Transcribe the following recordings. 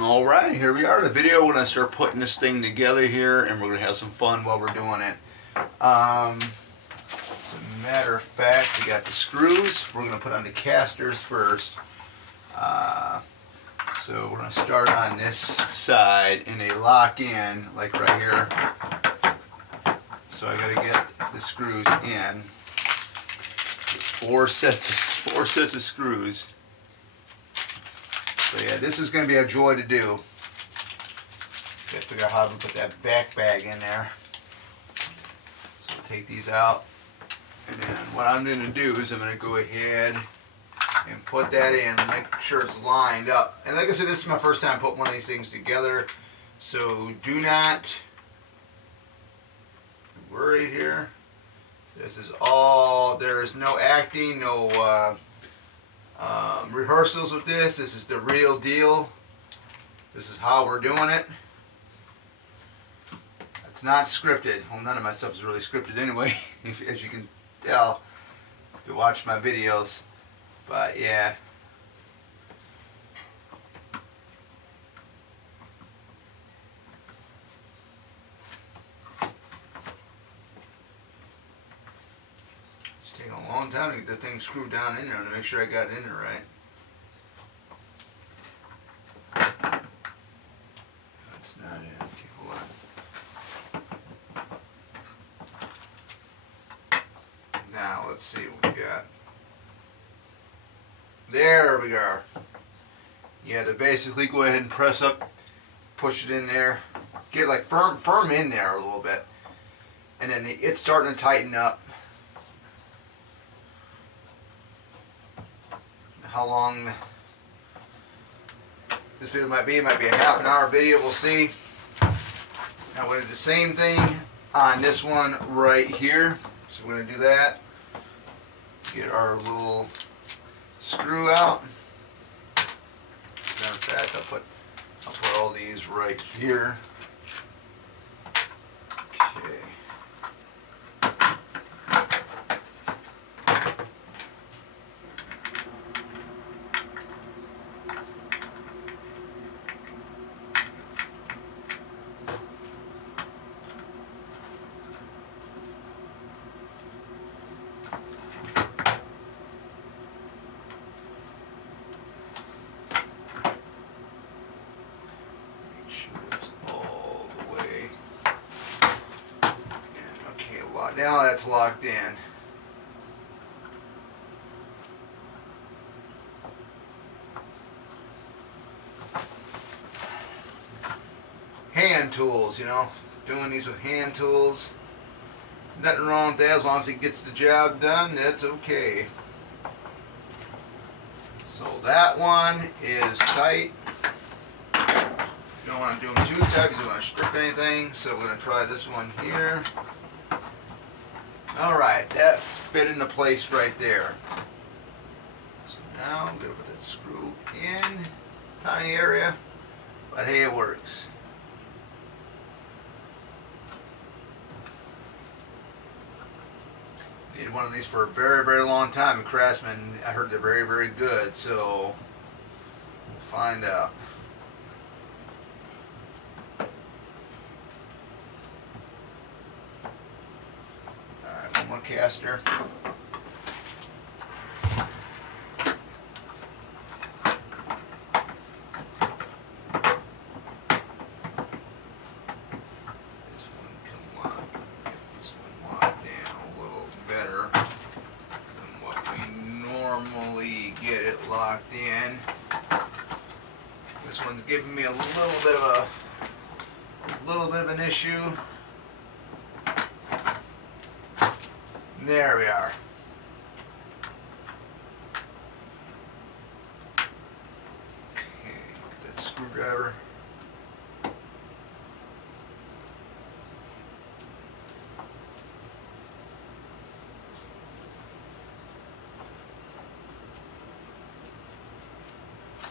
All right, here we are. The video. We're gonna start putting this thing together here, and we're gonna have some fun while we're doing it. As a matter of fact, we got the screws. We're gonna put on the casters first. Uh, so we're gonna start on this side, and they lock in like right here. So I gotta get the screws in. Four sets of screws. So yeah, this is going to be a joy to do. Gotta figure out how to put that back bag in there. So we'll take these out. And then what I'm going to do is I'm going to go ahead and put that in, make sure it's lined up. And like I said, this is my first time putting one of these things together. So do not worry here. This is all, there is no acting, no rehearsals with this. This is the real deal. This is how we're doing it. It's not scripted. Well, none of my stuff is really scripted anyway, as you can tell if you watch my videos. But yeah. It's taking a long time to get the thing screwed down in there to make sure I got it in there right. That's not it. Okay, hold on. Now let's see what we got. There we go. You had to basically go ahead and press up, push it in there, get like firm in there a little bit, and then it's starting to tighten up. How long this video might be? It might be a half an hour video. We'll see. Now we're going to do the same thing on this one right here. So we're going to do that. Get our little screw out. Matter of fact, I'll put all these right here. Okay. Now that's locked in. Hand tools, you know, doing these with hand tools. Nothing wrong with that as long as it gets the job done, that's okay. So that one is tight. You don't want to do them too tight because you don't want to strip anything. So we're going to try this one here. Alright, that fit into place right there. So now I'm going to put that screw in, tiny area, but hey, it works. Needed one of these for a very, very long time at Craftsman. I heard they're very, very good, so we'll find out. One caster. This one can lock. Get this one locked down a little better than what we normally get it locked in. This one's giving me a little bit of an issue. There we are. Okay, get that screwdriver.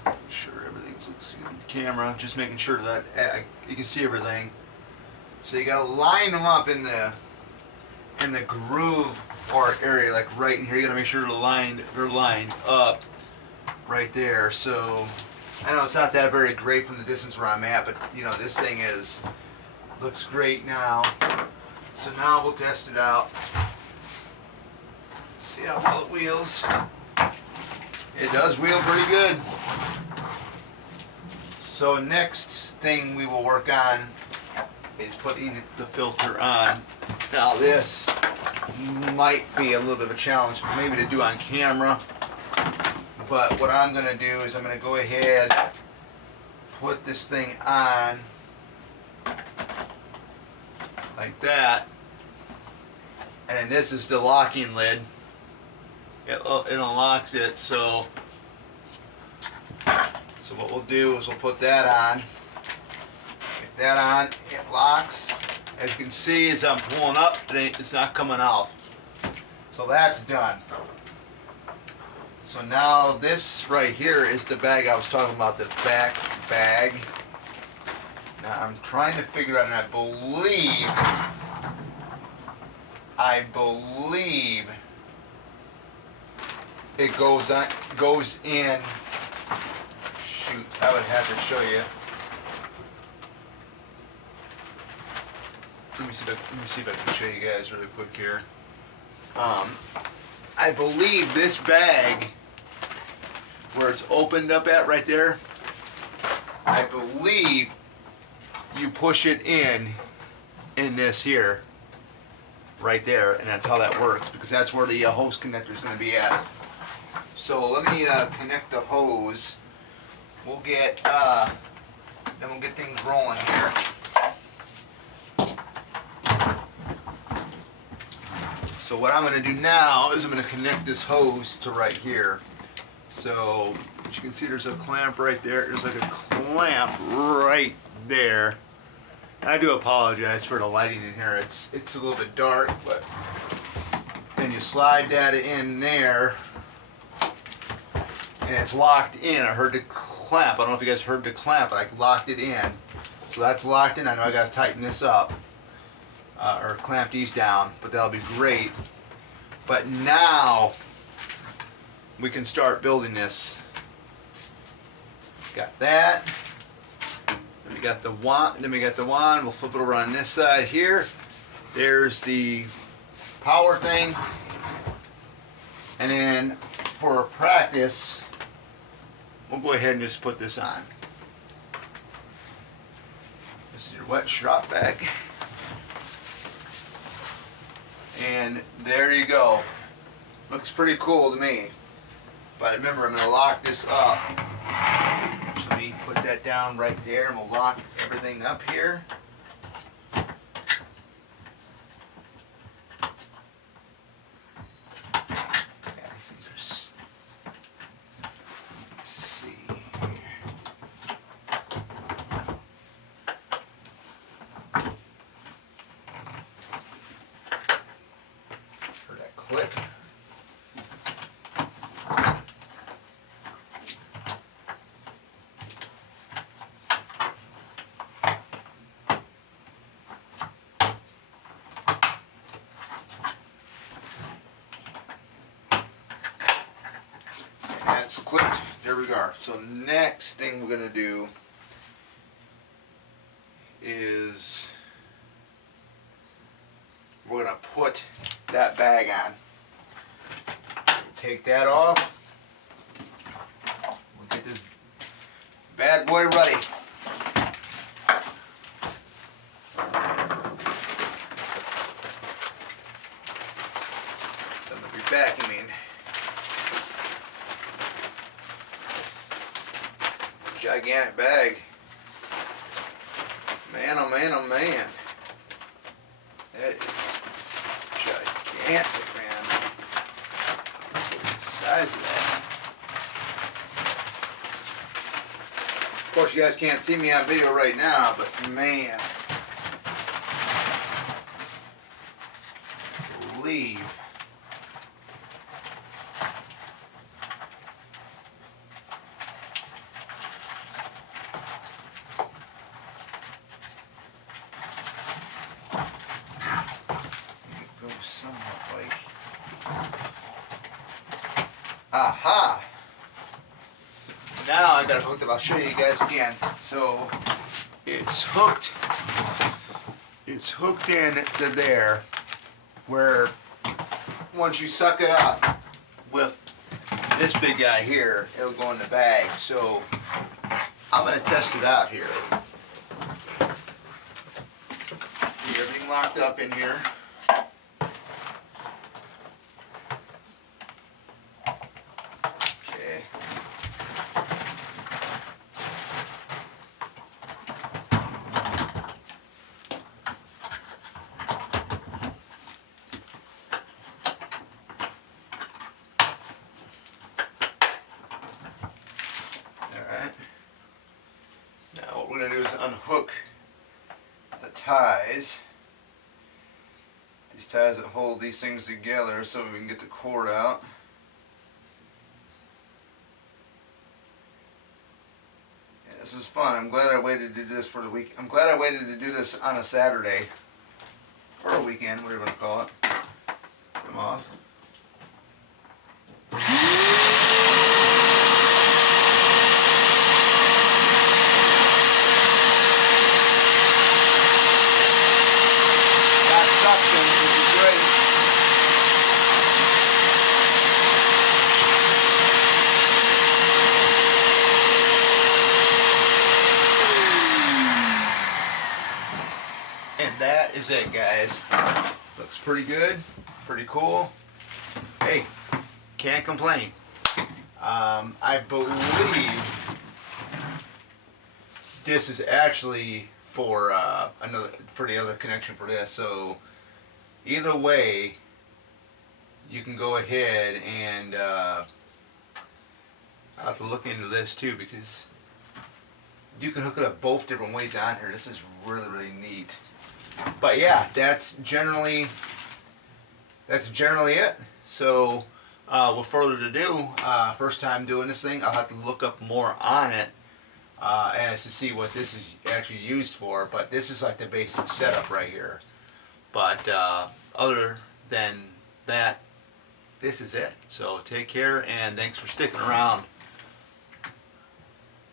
Make sure everything looks good on the camera. Just making sure that you can see everything. So you gotta line them up in the groove or area, like right in here. You gotta make sure they're lined up right there. So I know it's not that very great from the distance where I'm at, but you know, this thing looks great now. So now we'll test it out. See how well it wheels. It does wheel pretty good. So next thing we will work on is putting the filter on. Now this might be a little bit of a challenge maybe to do on camera, but what I'm going to do is I'm going to go ahead, put this thing on like that, and then this is the locking lid. It unlocks it, so what we'll do is we'll put that on. Get that on, it locks. As you can see, as I'm pulling up, it's not coming off. So that's done. So now this right here is the bag I was talking about, the back bag. Now I'm trying to figure out, and I believe it goes in. Shoot, I would have to show you. Let me see if I can show you guys really quick here. I believe this bag, where it's opened up at right there, I believe you push it in this here, right there, and that's how that works, because that's where the hose connector is going to be at. So let me connect the hose. We'll get then we'll get things rolling here. So what I'm going to do now is I'm going to connect this hose to right here. So as you can see, there's a clamp right there. There's like a clamp right there. And I do apologize for the lighting in here. It's a little bit dark, but then you slide that in there, and it's locked in. I heard the clamp. I don't know if you guys heard the clamp, but I locked it in. So that's locked in. I know I got to tighten this up. Or clamp these down, but that'll be great. But now we can start building this. Got that. Then we got the wand. We'll flip it over on this side here. There's the power thing. And then for practice, we'll go ahead and just put this on. This is your wet strap bag. And there you go. Looks pretty cool to me. But remember, I'm going to lock this up. So let me put that down right there, and we'll lock everything up here. Yeah, these things are... Let's see. Click. And that's clicked. There we go. So next thing we're going to do is we're going to put that bag on. Take that off. We'll get this bad boy ready. So I'm going to be vacuuming this gigantic bag. Man, oh man, oh man. It is gigantic, man. Size of that. Of course, you guys can't see me on video right now, but man, I believe it goes somewhat like. Aha! Now I got it hooked up. I'll show you guys again. So it's hooked. It's hooked in to there, where once you suck it up with this big guy here, it'll go in the bag. So I'm gonna test it out here. Get everything locked up in here. Okay. Alright. Now what we're going to do is unhook the ties. These ties that hold these things together so we can get the cord out. Yeah, this is fun. I'm glad I waited to do this for the week. I'm glad I waited to do this on a Saturday. Or a weekend, whatever you want to call it. Put them off. And that is it, guys. Looks pretty good, pretty cool. Hey, can't complain. I believe this is actually for the other connection for this. So either way, you can go ahead and I'll have to look into this too, because you can hook it up both different ways on here. This is really neat. But yeah, that's generally it. So with further ado, first time doing this thing, I'll have to look up more on it as to see what this is actually used for. But this is like the basic setup right here. But other than that, this is it. So take care, and thanks for sticking around.